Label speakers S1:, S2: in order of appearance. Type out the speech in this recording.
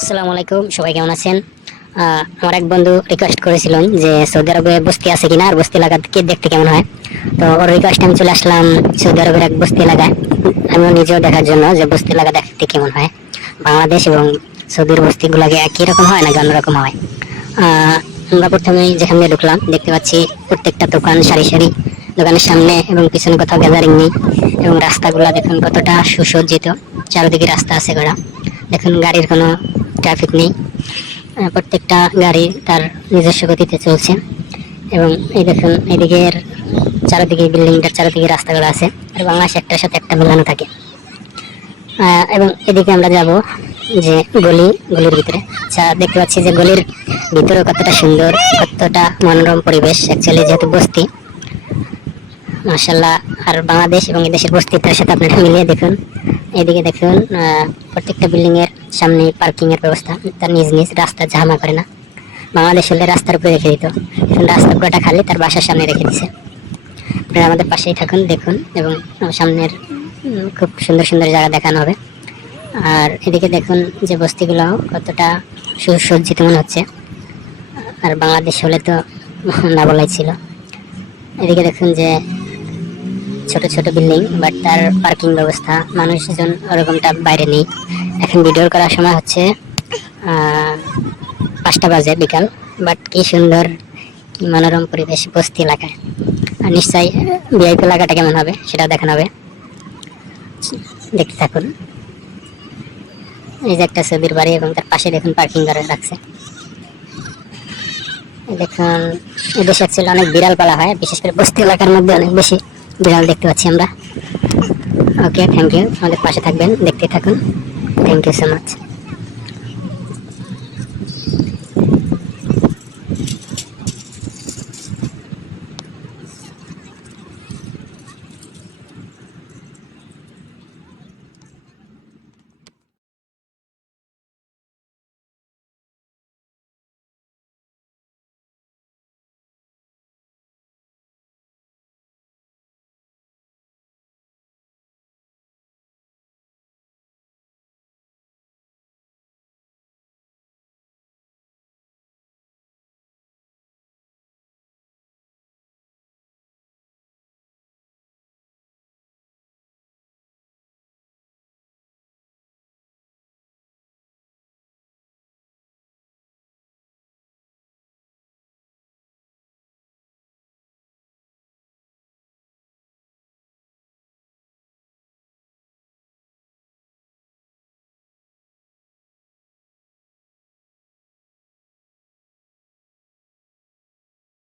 S1: আসসালামু আলাইকুম, সবাই কেমন আছেন? আমার এক বন্ধু রিকোয়েস্ট করেছিলেন যে সৌদি আরবে বস্তি আছে কিনা, আর বস্তি এলাকা কে দেখতে কেমন হয়। তো ওর রিকোয়েস্ট আমি চলে আসলাম সৌদি আরবের এক বস্তি এলাকায় আমিও নিজেও দেখার জন্য যে বস্তি এলাকা দেখতে কেমন হয়। বাংলাদেশ এবং সৌদির বস্তিগুলোকে একই রকম হয় নাকি অন্যরকম হয়? আমরা প্রথমে যেখানে ঢুকলাম, দেখতে পাচ্ছি প্রত্যেকটা দোকান সারি সারি। দোকানের সামনে এবং পিছনে কোথাও গ্যাদারিং নেই এবং রাস্তাগুলো দেখুন কতটা সুসজ্জিত। চারিদিকে রাস্তা আছে করা দেখুন গাড়ির কোনো ট্রাফিক নেই। প্রত্যেকটা গাড়ি তার নিজস্ব গতিতে চলছে এবং এই দেখুন এদিকের চারিদিকে বিল্ডিংটার চারিদিকে রাস্তাগুলো আছে আর বাংলাদেশ একটার সাথে একটা মেলানো থাকে। এবং এদিকে আমরা যাব যে গলি, গলির ভিতরে। আচ্ছা দেখতে পাচ্ছি যে গলির ভিতরে কতটা সুন্দর, কতটা মনোরম পরিবেশ। অ্যাকচুয়ালি যেহেতু বস্তি মার্শাল্লাহ আর বাংলাদেশ এবং এদেশের বস্তিটার সাথে আপনারা মিলিয়ে দেখুন। এদিকে দেখুন প্রত্যেকটা বিল্ডিং এর সামনে পার্কিং এর ব্যবস্থা। তার নিজ নিজ রাস্তা জামা করে না। বাংলাদেশ হলে রাস্তার উপরে রেখে দিত। এখন রাস্তা পুরোটা খালি, তার বাসার সামনে রেখে দিছে। আপনারা আমাদের পাশেই থাকুন, দেখুন, এবং সামনের খুব সুন্দর সুন্দর জায়গা দেখানো হবে। আর এদিকে দেখুন যে বস্তিগুলো কতটা সুসজ্জিত মনে হচ্ছে। আর বাংলাদেশ হলে তো না বলাই ছিল। এদিকে দেখুন যে ছোট ছোট বিল্ডিং বাট তার পার্কিং ব্যবস্থা, মানুষজন ওরকমটা বাইরে নেই। এখন ভিডিও করার সময় হচ্ছে পাঁচটা বাজে বিকাল বাট কি সুন্দর, কি মনোরম পরিবেশ, বস্তি এলাকায় আর নিশ্চয়ই ভিআইপি এলাকাটা কেমন হবে, সেটাও দেখানো হবে। দেখতে থাকুন। এই যে একটা সৌদির বাড়ি এবং তার পাশে দেখুন পার্কিং করে রাখছে। দেখুন এদেশে অনেক বিড়াল পালা হয়, বিশেষ করে বস্তি এলাকার মধ্যে অনেক বেশি। বিড়াল দেখতে পাচ্ছি আমরা। ওকে থ্যাংক ইউ আমাদের পাশে থাকবেন দেখতে থাকুন। Thank you so much